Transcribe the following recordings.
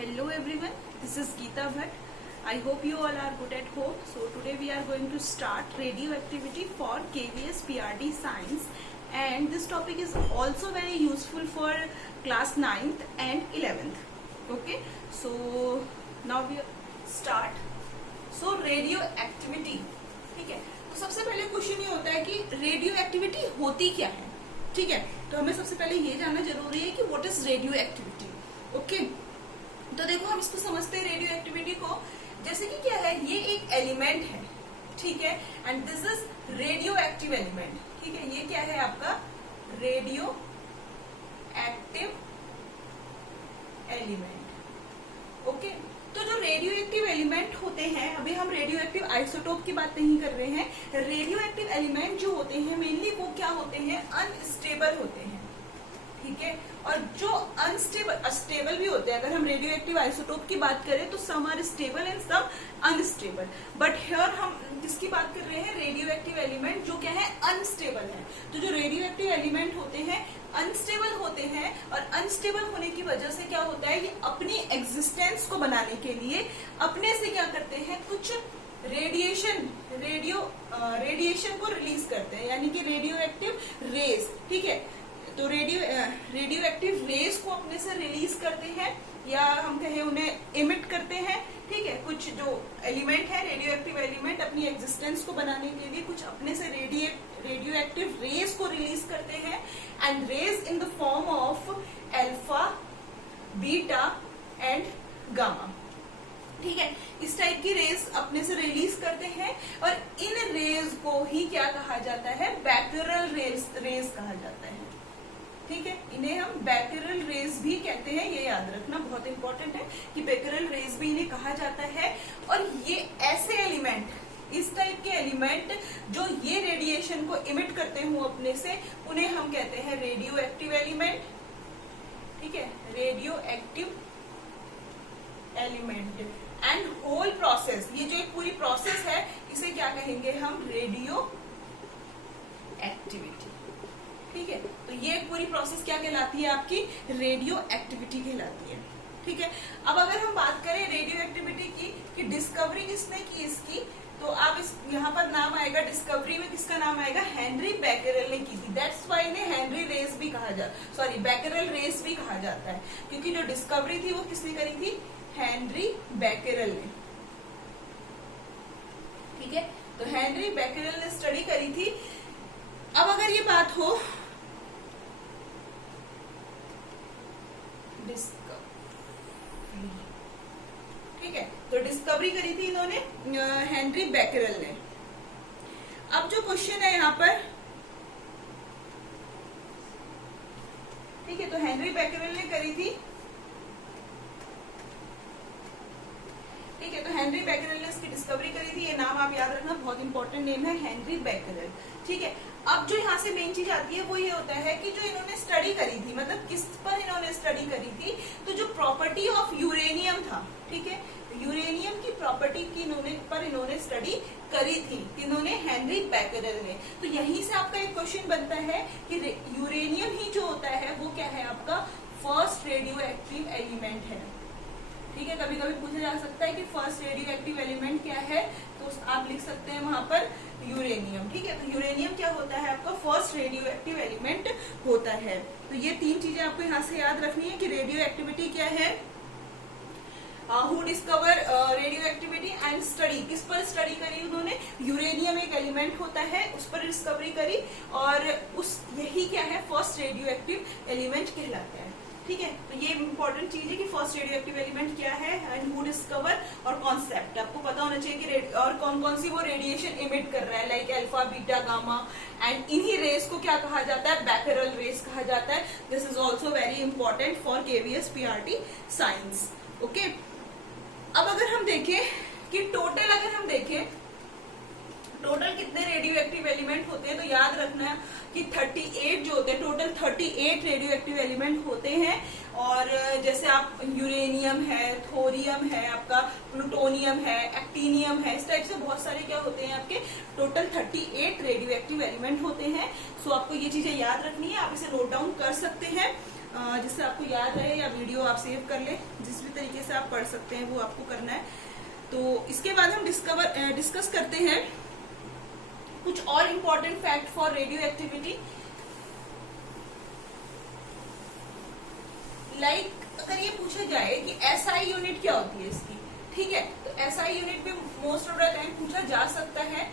Hello everyone, this is Geeta Bhatt. I hope you all are good at home. So today we are going to start radioactivity for KVS PRD Science, and this topic is also very useful for class 9th and 11th. Okay, so now we start. So radioactivity, ठीक है. तो सबसे पहले question ये होता है कि radio activity होती क्या है. ठीक है, तो हमें सबसे पहले ये जानना जरूरी है कि what is radio activity. Okay, तो देखो हम इसको समझते हैं रेडियो एक्टिविटी को जैसे कि क्या है, ये एक एलिमेंट है. ठीक है, and this is radio active element. ठीक है, ये क्या है आपका रेडियो एक्टिव एलिमेंट. ओके, तो जो रेडियो एक्टिव एलिमेंट होते हैं, अभी हम रेडियो एक्टिव आइसोटोप की बात नहीं कर रहे हैं. रेडियो एक्टिव एलिमेंट जो होते हैं मेनली वो क्या होते हैं, अनस्टेबल होते हैं. ठीक है, और जो स्टेबल भी होते हैं. अगर हम रेडियो एक्टिव आइसोटोप की बात करें तो some are stable and some unstable, but here हम किसकी बात कर रहे हैं, रेडियो एक्टिव एलिमेंट जो क्या है अनस्टेबल है. तो जो रेडियो एक्टिव एलिमेंट होते हैं अनस्टेबल होते हैं, और अनस्टेबल होने की वजह से क्या होता है, ये अपनी एग्जिस्टेंस को बनाने के लिए अपने से क्या करते हैं, कुछ रेडिएशन को रिलीज करते हैं, यानी कि रेडियो एक्टिव रेज. ठीक है, तो रेडियो एक्टिव रेज को अपने से रिलीज करते हैं, या हम कहें उन्हें इमिट करते हैं. ठीक है, कुछ जो एलिमेंट है रेडियो एक्टिव एलिमेंट अपनी एग्जिस्टेंस को बनाने के लिए कुछ अपने से रेडियो एक्टिव रेज को रिलीज करते हैं, and rays in the form of alpha, beta and gamma. ठीक है, इस टाइप की रेज अपने से रिलीज करते हैं, और इन रेज को ही क्या कहा जाता है, बैक्यूरल रेज कहा जाता है. ठीक है, इन्हें हम बैक्यूरल रेज भी कहते हैं. ये याद रखना बहुत इंपॉर्टेंट है कि बैक्यूरल रेज भी इन्हें कहा जाता है. और ये ऐसे एलिमेंट, इस टाइप के एलिमेंट जो ये रेडिएशन को इमिट करते हो अपने से, उन्हें हम कहते हैं रेडियो एक्टिव एलिमेंट. ठीक है, radioactive element. And whole process, ये जो एक पूरी प्रोसेस है इसे क्या कहेंगे हम, रेडियो एक्टिविटी. ठीक है, तो ये पूरी प्रोसेस क्या कहलाती है, आपकी रेडियो एक्टिविटी कहलाती है. ठीक है, अब अगर हम बात करें रेडियो एक्टिविटी की कि डिस्कवरी किसने की इसकी, तो आप इस यहाँ पर नाम आएगा, डिस्कवरी में किसका नाम आएगा, हेनरी बैकेरेल ने की थी. दैट्स व्हाई इन्हें हेनरी रेस भी कहा जाता, सॉरी बैकेरेल रेस भी कहा जाता है, क्योंकि जो डिस्कवरी थी वो किसने करी थी, हेनरी बैकेरेल ने. ठीक है, तो हेनरी बैकेरेल ने स्टडी करी थी. अब अगर ये बात हो डिस्कवरी, ठीक है, तो डिस्कवरी करी थी इन्होंने हेनरी बैकेरेल ने. अब जो क्वेश्चन है यहाँ पर, ठीक है, तो हेनरी बैकेरेल ने करी थी. ठीक है, तो हेनरी बैकेरेल ने इसकी डिस्कवरी करी थी. ये नाम आप याद रखना, बहुत इंपॉर्टेंट नेम है, हेनरी बैकेरेल. ठीक है, अब जो यहाँ से मेन चीज आती है वो ये होता है कि जो इन्होंने स्टडी करी थी, मतलब किस पर इन्होंने स्टडी करी थी, तो जो प्रॉपर्टी ऑफ यूरेनियम था. ठीक है, यूरेनियम की प्रॉपर्टी की इन्होंने स्टडी करी थी, इन्होंने हेनरी बैकेरेल ने. तो यहीं से आपका एक क्वेश्चन बनता है कि यूरेनियम ही जो होता है वो क्या है, आपका फर्स्ट रेडियो एक्टिव एलिमेंट है. ठीक है, कभी कभी पूछा जा सकता है कि फर्स्ट रेडियो एक्टिव एलिमेंट क्या है, तो आप लिख सकते हैं वहां पर यूरेनियम. ठीक है, तो यूरेनियम क्या होता है, आपका फर्स्ट रेडियो एक्टिव एलिमेंट होता है. तो ये तीन चीजें आपको यहाँ से याद रखनी है कि रेडियो एक्टिविटी क्या है, who discover radio activity and study, किस पर स्टडी करी उन्होंने, यूरेनियम एक एलिमेंट होता है उस पर डिस्कवरी करी, और यही क्या है, फर्स्ट रेडियो एक्टिव एलिमेंट कहलाता है. ठीक है, तो ये इंपॉर्टेंट चीज है कि फर्स्ट रेडियो एक्टिव एलिमेंट क्या है, एंड हु डिस्कवर, और कॉन्सेप्ट आपको पता होना चाहिए कि और कौन कौन सी वो रेडिएशन इमिट कर रहा है, like alpha, beta, gamma, and इन्हीं रेस को क्या कहा जाता है, बैकेरेल रेस कहा जाता है. This is also very important for KVS PRT science. Okay, अब अगर हम देखें कि टोटल कितने रेडियो एक्टिव एलिमेंट होते हैं, तो याद रखना कि 38 जो होते हैं, टोटल 38 रेडियो एक्टिव एलिमेंट होते हैं. और जैसे आप यूरेनियम है, थोरियम है, आपका प्लूटोनियम है, एक्टीनियम है, इस टाइप से बहुत सारे क्या होते हैं आपके, टोटल 38 रेडियो एक्टिव एलिमेंट होते हैं. सो आपको ये चीजें याद रखनी है, आप इसे नोट डाउन कर सकते हैं. जिससे आपको याद रहे, या वीडियो आप सेव कर ले, जिस भी तरीके से आप पढ़ सकते हैं वो आपको करना है। तो इसके बाद हम डिस्कस करते हैं कुछ और important fact for radio activity. Like अगर ये पूछा जाए कि एसआई यूनिट क्या होती है इसकी, ठीक है, तो एसआई यूनिट भी मोस्ट ऑफ द टाइम पूछा जा सकता है।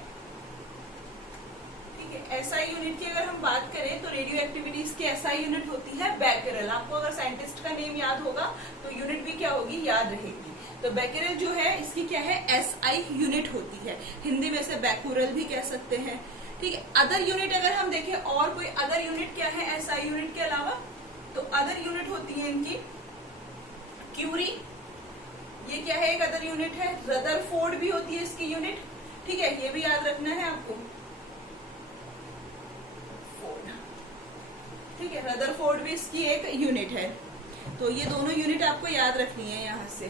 एसआई यूनिट की अगर हम बात करें तो रेडियो एक्टिविटीज की एसआई यूनिट होती है बैकेरल। आपको अगर साइंटिस्ट का नेम याद होगा तो यूनिट भी क्या होगी, याद रहेगी। तो बैकेरल जो है इसकी क्या है, एसआई यूनिट होती है। हिंदी में से बैकुरल भी कह सकते हैं, ठीक है। अदर यूनिट अगर हम देखें, और कोई अदर यूनिट क्या है एसआई यूनिट के अलावा, तो अदर यूनिट होती है इनकी क्यूरी, ये क्या है, एक अदर यूनिट है। रदरफोर्ड भी होती है इसकी यूनिट, ठीक है, ये भी याद रखना है आपको, ठीक है। रदरफोर्ड भी इसकी एक यूनिट है। तो ये दोनों यूनिट आपको याद रखनी है यहाँ से,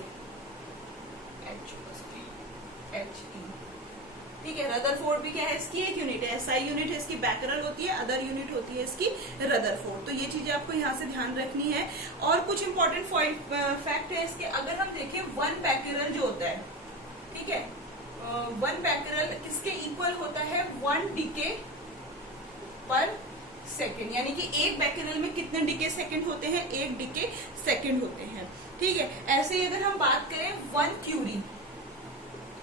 HE, ठीक है। रदरफोर्ड भी क्या है, इसकी एक यूनिट है। एसआई यूनिट है इसकी बैकेरल होती है, अदर यूनिट होती है इसकी रदरफोर्ड। तो ये चीजें आपको यहाँ से ध्यान रखनी है। और कुछ इंपॉर्टेंट फैक्ट है इसके, अगर हम देखें वन बैकेरल जो होता है, ठीक है, वन बैकेरल किसके इक्वल होता है, 1 डीके पर सेकेंड, यानी कि एक बैकेरल में कितने डीके सेकेंड होते हैं, 1 डीके सेकेंड होते हैं, ठीक है। ऐसे ही अगर हम बात करें 1 क्यूरी,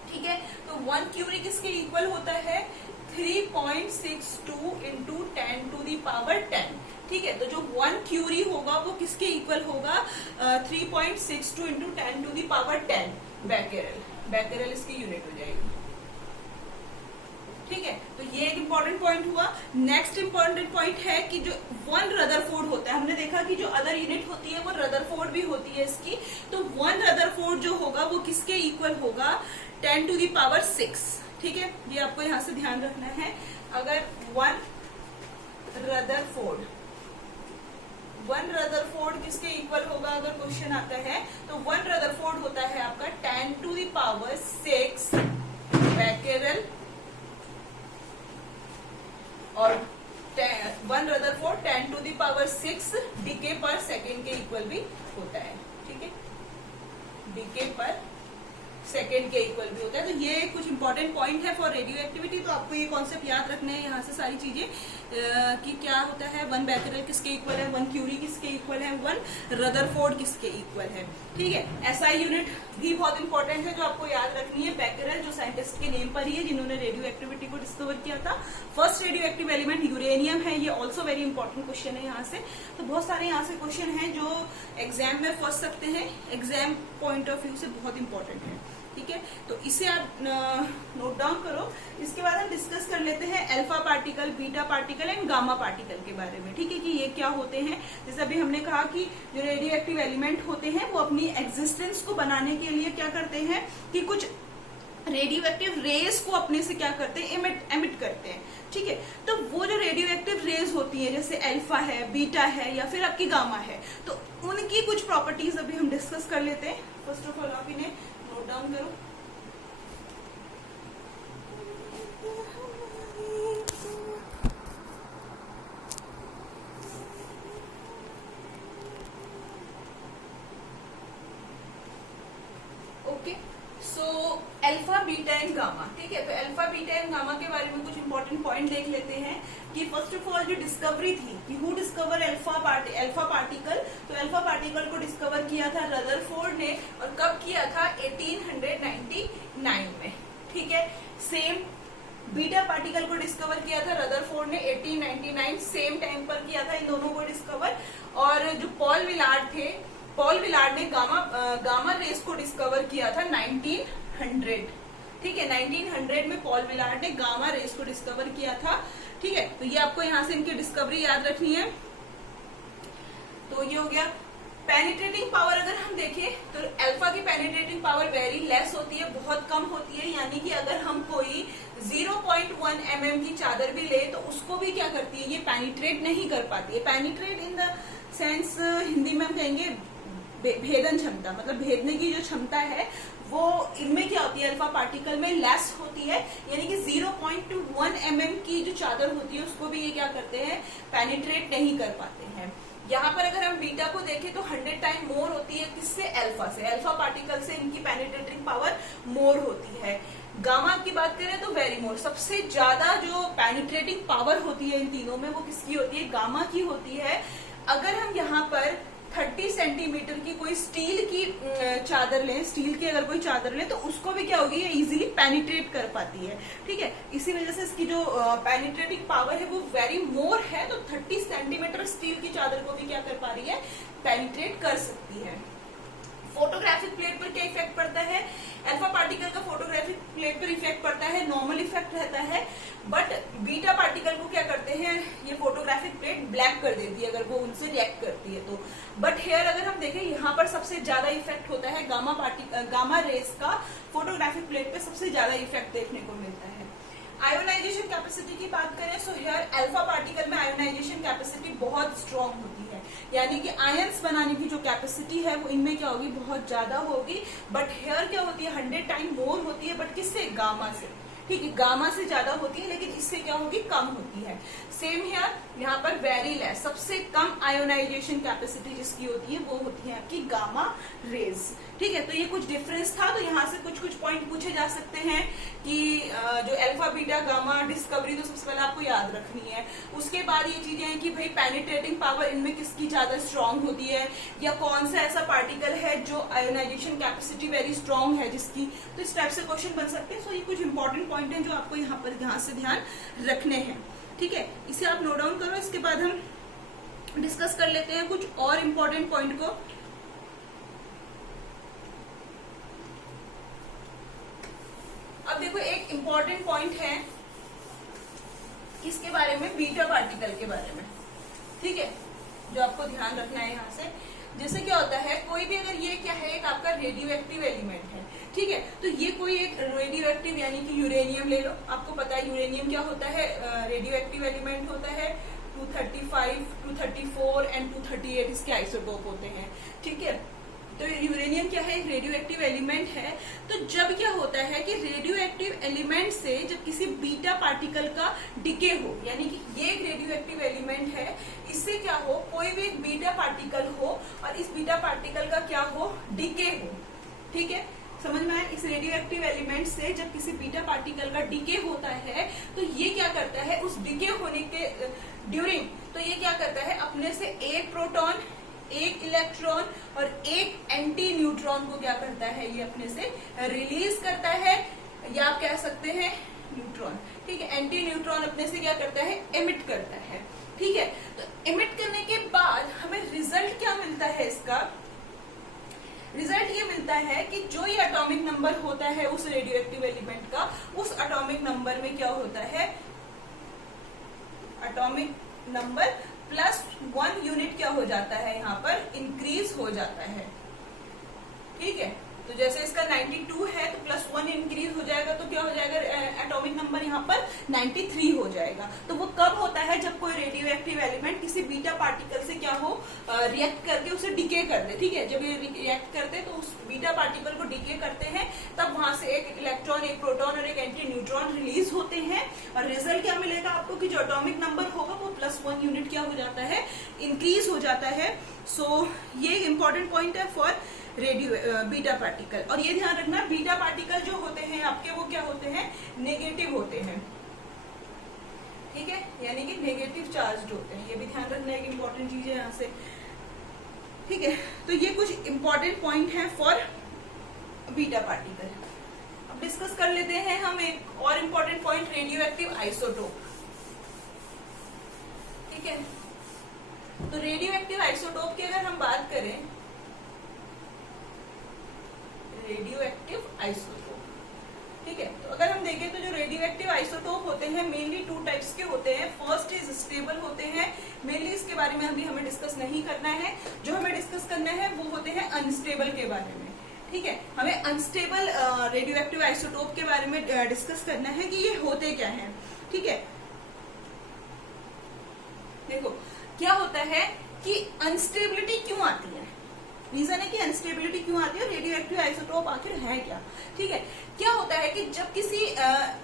ठीक है, तो 1 क्यूरी किसके इक्वल होता है, 3.62 इंटू 10 टू दी पावर 10, ठीक है। तो जो 1 क्यूरी होगा वो किसके इक्वल होगा, 3.62 इंटू 10 टू दी पावर 10 बैकेरल इसकी यूनिट हो जाएगी, ठीक है। तो ये एक इम्पॉर्टेंट पॉइंट हुआ। नेक्स्ट इम्पॉर्टेंट पॉइंट है कि जो 1 रदरफोर्ड होता है, हमने देखा कि जो अदर यूनिट होती है वो रदरफोर्ड भी होती है इसकी, तो 1 रदरफोर्ड जो होगा वो किसके इक्वल होगा, 10 टू दी पावर 6, ठीक है। ये आपको यहाँ से ध्यान रखना है। अगर 1 रदरफोर्ड किसके इक्वल होगा अगर क्वेश्चन आता है, तो 1 रदरफोर्ड होता है आपका 10 टू दी पावर 6 बैकेरल, और 1 rutherford 10 to the power 6 decay पर सेकेंड के इक्वल भी होता है, ठीक है, डीके पर सेकेंड के इक्वल भी होता है। तो ये कुछ इंपॉर्टेंट पॉइंट है फॉर रेडियो एक्टिविटी। तो आपको ये कॉन्सेप्ट याद रखने हैं यहाँ से सारी चीजें, कि क्या होता है, 1 बैकेरल किसके इक्वल है, 1 क्यूरी किसके इक्वल है, 1 रदरफोर्ड किसके इक्वल है, ठीक है। एसआई यूनिट भी बहुत इंपॉर्टेंट है जो आपको याद रखनी है। बैकेरल जो साइंटिस्ट के नेम पर ही है जिन्होंने रेडियो एक्टिविटी को डिस्कवर किया था। First radio active element uranium है, ये ऑल्सो वेरी इंपॉर्टेंट क्वेश्चन है यहाँ से। तो बहुत सारे यहाँ से क्वेश्चन है जो एग्जाम में फंस सकते हैं, एग्जाम पॉइंट ऑफ व्यू से बहुत इंपॉर्टेंट है, ठीक है। तो इसे आप नोट डाउन करो। इसके बाद हम डिस्कस कर लेते हैं alpha particle, beta particle and gamma particle के बारे में, ठीक है, कि ये क्या होते हैं। जैसे अभी हमने कहा कि जो रेडियो एक्टिव एलिमेंट होते हैं वो अपनी एग्जिस्टेंस को बनाने के लिए क्या करते हैं कि कुछ रेडियो एक्टिव रेज को अपने से क्या करते हैं, एमिट करते हैं, ठीक है। तो वो जो रेडियो एक्टिव रेज होती है, जैसे अल्फा है, बीटा है, या फिर आपकी गामा है, तो उनकी कुछ प्रॉपर्टीज अभी हम डिस्कस कर लेते हैं। फर्स्ट ऑफ ऑल आप इन्हें नोट डाउन करो। Okay, so alpha, beta and gamma, ठीक है। तो अल्फा, बीटा एंड गामा के बारे में कुछ इंपॉर्टेंट पॉइंट देख लेते हैं कि फर्स्ट ऑफ ऑल जो डिस्कवरी थी कि हु डिस्कवर अल्फा पार्टिकल, तो अल्फा पार्टिकल को डिस्कवर किया था रदरफोर्ड ने, और कब किया था, 1899 में, ठीक है। सेम बीटा पार्टिकल को डिस्कवर किया था रदरफोर्ड ने 1899 सेम टाइम पर किया था इन दोनों को डिस्कवर। और जो पॉल विलार्ड ने गामा रेस को डिस्कवर किया था 1900, ठीक है। 1900 में पॉल विलार्ड ने गामा रेस को डिस्कवर किया था, ठीक है। तो ये आपको यहाँ से इनकी डिस्कवरी याद रखनी है। तो ये हो गया। पेनिट्रेटिंग पावर अगर हम देखें तो अल्फा की पेनिट्रेटिंग पावर वेरी लेस होती है, बहुत कम होती है, यानी कि अगर हम कोई 0.1 mm की चादर भी ले तो उसको भी क्या करती है, ये पेनिट्रेट नहीं कर पाती है। Penetrate in the sense Hindi में हम कहेंगे भेदन क्षमता, मतलब भेदने की जो क्षमता है वो इनमें क्या होती है, अल्फा पार्टिकल में लेस होती है, यानी कि 0.1 mm की जो चादर होती है उसको भी ये क्या करते हैं, पेनिट्रेट नहीं कर पाते हैं, यहाँ पर अगर हम बीटा को देखें तो 100 टाइम मोर होती है किससे, अल्फा से। अल्फा पार्टिकल से इनकी पेनिट्रेटिंग पावर मोर होती है। गामा की बात करें तो वेरी मोर, सबसे ज्यादा जो पेनिट्रेटिंग पावर होती है इन तीनों में वो किसकी होती है, गामा की होती है। अगर हम यहाँ पर 30 सेंटीमीटर की कोई स्टील की चादर लें, स्टील की अगर कोई चादर लें तो उसको भी क्या होगी, ये इजीली पेनिट्रेट कर पाती है, ठीक है। इसी वजह से इसकी जो पेनिट्रेटिंग पावर है वो वेरी मोर है। तो 30 सेंटीमीटर स्टील की चादर को भी क्या कर पा रही है, पेनिट्रेट कर सकती है। फोटोग्राफिक प्लेट पर क्या इफेक्ट पड़ता है, अल्फा पार्टिकल का फोटोग्राफिक प्लेट पर इफेक्ट पड़ता है, नॉर्मल इफेक्ट रहता है। बट बीटा पार्टिकल को क्या करते हैं, ये फोटोग्राफिक प्लेट ब्लैक कर देती है अगर वो उनसे रिएक्ट करती है तो। बट हेयर अगर हम देखें, यहाँ पर सबसे ज्यादा इफेक्ट होता है गामा रेस का, फोटोग्राफिक प्लेट पे सबसे ज्यादा इफेक्ट देखने को मिलता है। आयोनाइजेशन कैपेसिटी की बात करें तो हेयर अल्फा पार्टिकल में आयोनाइजेशन कैपेसिटी बहुत स्ट्रांग होती है, यानी कि आयंस बनाने की जो कैपेसिटी है वो इनमें क्या होगी, बहुत ज्यादा होगी। बट हेयर क्या होती है, 100 टाइम मोर होती है, बट किससे, गामा से, ठीक है। गामा से ज्यादा होती है लेकिन इससे क्या होगी, कम होती है। सेम हेयर यहाँ पर वेरी लेस, सबसे कम आयोनाइजेशन कैपेसिटी जिसकी होती है वो होती है आपकी गामा रेज, ठीक है। तो ये कुछ डिफरेंस था, तो यहाँ से कुछ पॉइंट पूछे जा सकते हैं कि जो अल्फा बीटा गामा डिस्कवरी तो सबसे पहले आपको याद रखनी है। उसके बाद ये चीजें हैं कि भाई पेनिट्रेटिंग पावर इनमें किसकी ज्यादा स्ट्रांग होती है, या कौन सा ऐसा पार्टिकल है जो आयोनाइजेशन कैपेसिटी वेरी स्ट्रांग है जिसकी, तो इस टाइप से क्वेश्चन बन सकते हैं। सो ये कुछ इंपॉर्टेंट पॉइंट है जो आपको यहाँ पर ध्यान से रखने हैं, ठीक है। इसे आप नोट डाउन करो, इसके बाद हम डिस्कस कर लेते हैं कुछ और इम्पोर्टेंट पॉइंट को। अब देखो एक इम्पोर्टेंट पॉइंट है किसके बारे में, बीटा पार्टिकल के बारे में, ठीक है, जो आपको ध्यान रखना है यहाँ से। जैसे क्या होता है, कोई भी अगर ये क्या है, एक आपका रेडियो एक्टिव एलिमेंट है, ठीक है। तो ये कोई एक रेडियो एक्टिव यानी कि यूरेनियम ले लो, आपको पता है यूरेनियम क्या होता है, रेडियो एक्टिव एलिमेंट होता है। 235, 234 एंड 238 इसके आइसोटोप होते हैं, ठीक है। तो यूरेनियम क्या है, एक रेडियो एक्टिव एलिमेंट है। तो जब क्या होता है कि रेडियो एक्टिव एलिमेंट से जब किसी बीटा पार्टिकल का डिके हो, यानी कि ये एक रेडियो एक्टिव एलिमेंट है, इससे क्या हो, कोई भी एक बीटा पार्टिकल हो और इस बीटा पार्टिकल का क्या हो, डिके हो, ठीक है। समझ में आया, इस रेडियो एक्टिव एलिमेंट से जब किसी बीटा पार्टिकल का डिके होता है तो ये क्या करता है, उस डिके होने के ड्यूरिंग, तो ये क्या करता है, अपने से एक प्रोटॉन, एक इलेक्ट्रॉन और एक एंटी न्यूट्रॉन को क्या करता है, ये अपने से रिलीज करता है, या आप कह सकते हैं न्यूट्रॉन, ठीक है। एंटी न्यूट्रॉन अपने से क्या करता है, एमिट करता है, ठीक है। तो एमिट करने के बाद हमें रिजल्ट क्या मिलता है, इसका रिजल्ट ये मिलता है कि जो ये एटॉमिक नंबर होता है उस रेडियो एक्टिव एलिमेंट का, उस एटॉमिक नंबर में क्या होता है, एटॉमिक नंबर +1 यूनिट क्या हो जाता है, यहाँ पर इंक्रीज हो जाता है, ठीक है। तो जैसे इसका 92 है तो +1 इंक्रीज हो जाएगा, तो क्या हो जाएगा, एटॉमिक नंबर यहाँ पर 93 हो जाएगा। तो वो कब होता है, जब कोई रेडियो एक्टिव एलिमेंट किसी बीटा पार्टिकल से क्या हो, रिएक्ट करके उसे डिके कर दे, ठीक है। जब ये रिएक्ट करते हैं तो उस बीटा पार्टिकल को डिके करते हैं, तब वहां से एक इलेक्ट्रॉन, एक प्रोटॉन और एक एंटी न्यूट्रॉन रिलीज होते हैं, और रिजल्ट क्या मिलेगा आपको कि जो एटॉमिक नंबर होगा वो +1 यूनिट क्या हो जाता है, इंक्रीज हो जाता है। सो ये इंपॉर्टेंट पॉइंट है फॉर रेडियो बीटा पार्टिकल। और ये ध्यान रखना, बीटा पार्टिकल जो होते हैं आपके वो क्या होते हैं, नेगेटिव होते हैं, ठीक है, यानी कि नेगेटिव चार्ज होते हैं। ये भी ध्यान रखना एक इंपॉर्टेंट चीज है यहाँ से, ठीक है। तो ये कुछ इंपॉर्टेंट पॉइंट है फॉर बीटा पार्टिकल। अब डिस्कस कर लेते हैं हम एक और important point, radio active isotope, ठीक है। तो रेडियो एक्टिव आइसोटोप की अगर हम बात करें, रेडियो एक्टिव आइसोटोप, ठीक है। तो अगर हम देखें तो जो रेडियो एक्टिव आइसोटोप होते हैं मेनली 2 टाइप्स के होते हैं। फर्स्ट इज स्टेबल होते हैं, मेनली इसके बारे में अभी हमें डिस्कस नहीं करना है। जो हमें डिस्कस करना है वो होते हैं अनस्टेबल के बारे में, ठीक है। हमें अनस्टेबल रेडियो एक्टिव आइसोटोप के बारे में डिस्कस करना है कि ये होते क्या है, ठीक है। देखो क्या होता है कि अनस्टेबिलिटी क्यों आती है, रीजन है कि अनस्टेबिलिटी क्यों आती है, रेडियो एक्टिव आइसोटोप आखिर है क्या। ठीक है, क्या होता है कि जब किसी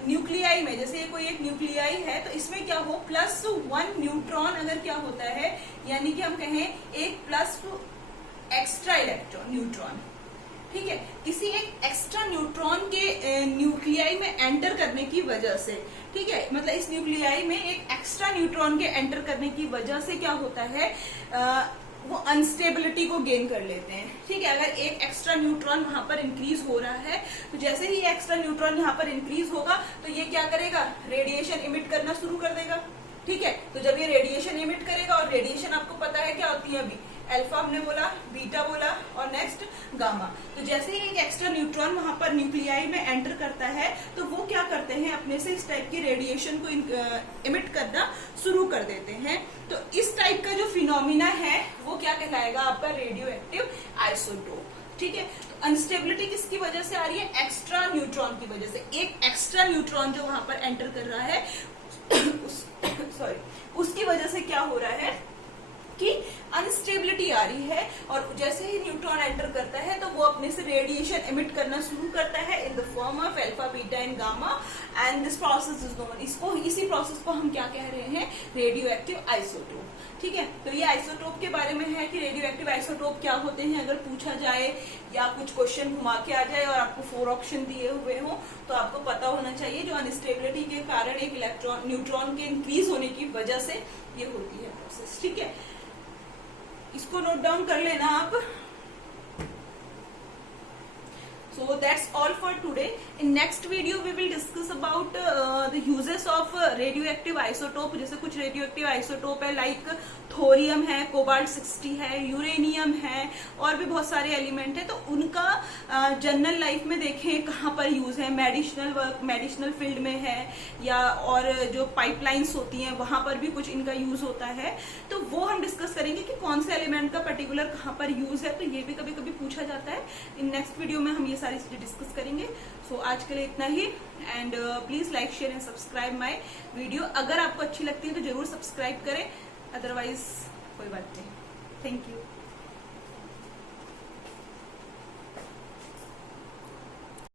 न्यूक्लियाई में, जैसे कोई एक न्यूक्लियाई है, तो इसमें क्या हो +1 न्यूट्रॉन अगर क्या होता है, यानी कि हम कहें एक प्लस एक्स्ट्रा इलेक्ट्रॉन न्यूट्रॉन, ठीक है, किसी एक एक्स्ट्रा न्यूट्रॉन के न्यूक्लियाई में एंटर करने की वजह से, ठीक है, मतलब इस न्यूक्लियाई में एक एक्स्ट्रा न्यूट्रॉन के एंटर करने की वजह से क्या होता है, वो अनस्टेबिलिटी को गेन कर लेते हैं। ठीक है, अगर एक एक्स्ट्रा न्यूट्रॉन वहां पर इंक्रीज हो रहा है, तो जैसे ही एक्स्ट्रा न्यूट्रॉन यहाँ पर इंक्रीज होगा तो ये क्या करेगा, रेडिएशन इमिट करना शुरू कर देगा। ठीक है, तो जब ये रेडिएशन इमिट करेगा, और रेडिएशन आपको पता है क्या होती है, अभी अल्फा हमने बोला, बीटा बोला, और नेक्स्ट गामा। तो जैसे ही एक एक्स्ट्रा न्यूट्रॉन वहां पर न्यूक्लियाई में एंटर करता है, तो वो क्या करते हैं, अपने से इस टाइप की रेडिएशन को इमिट करना शुरू कर देते हैं। तो इस टाइप का जो फिनोमिना है वो क्या कहलाएगा, आपका रेडियो एक्टिव आइसोटोप। ठीक है, तो अनस्टेबिलिटी किसकी वजह से आ रही है, एक्स्ट्रा न्यूट्रॉन की वजह से। एक एक्स्ट्रा न्यूट्रॉन जो वहां पर एंटर कर रहा है उसकी वजह से क्या हो रहा है कि अनस्टेबिलिटी आ रही है, और जैसे ही न्यूट्रॉन एंटर करता है तो वो अपने से रेडिएशन एमिट करना शुरू करता है इन the form of alpha, beta and gamma, and this process is known, इसी प्रोसेस को हम क्या कह रहे हैं, रेडियो एक्टिव आइसोटोप। ठीक है, तो ये आइसोटोप के बारे में है कि रेडियो एक्टिव आइसोटोप क्या होते हैं, अगर पूछा जाए या कुछ क्वेश्चन घुमा के आ जाए और आपको 4 ऑप्शन दिए हुए हो, तो आपको पता होना चाहिए जो अनस्टेबिलिटी के कारण एक इलेक्ट्रॉन न्यूट्रॉन के इंक्रीज होने की वजह से ये होती है प्रोसेस। ठीक है, इसको नोट डाउन कर लेना आप। So that's all for today. In next video we will discuss about the uses of radioactive isotope. जैसे कुछ radioactive isotope है, like थोरियम है, कोबाल्ट 60 है, यूरेनियम है, और भी बहुत सारे एलिमेंट है। तो उनका जनरल लाइफ में देखें कहाँ पर यूज है, मेडिसिनल वर्क, मेडिसिनल फील्ड में है, या और जो पाइपलाइंस होती हैं वहां पर भी कुछ इनका यूज होता है। तो वो हम डिस्कस करेंगे कि कौन से एलिमेंट का पर्टिकुलर कहाँ पर यूज है। तो ये भी कभी कभी पूछा जाता है। इन नेक्स्ट वीडियो में हम ये सारी चीजें डिस्कस करेंगे। सो आज के लिए इतना ही, and please like, share and subscribe my video. अगर आपको अच्छी लगती है तो जरूर सब्सक्राइब करें, अदरवाइज कोई बात नहीं। Thank you.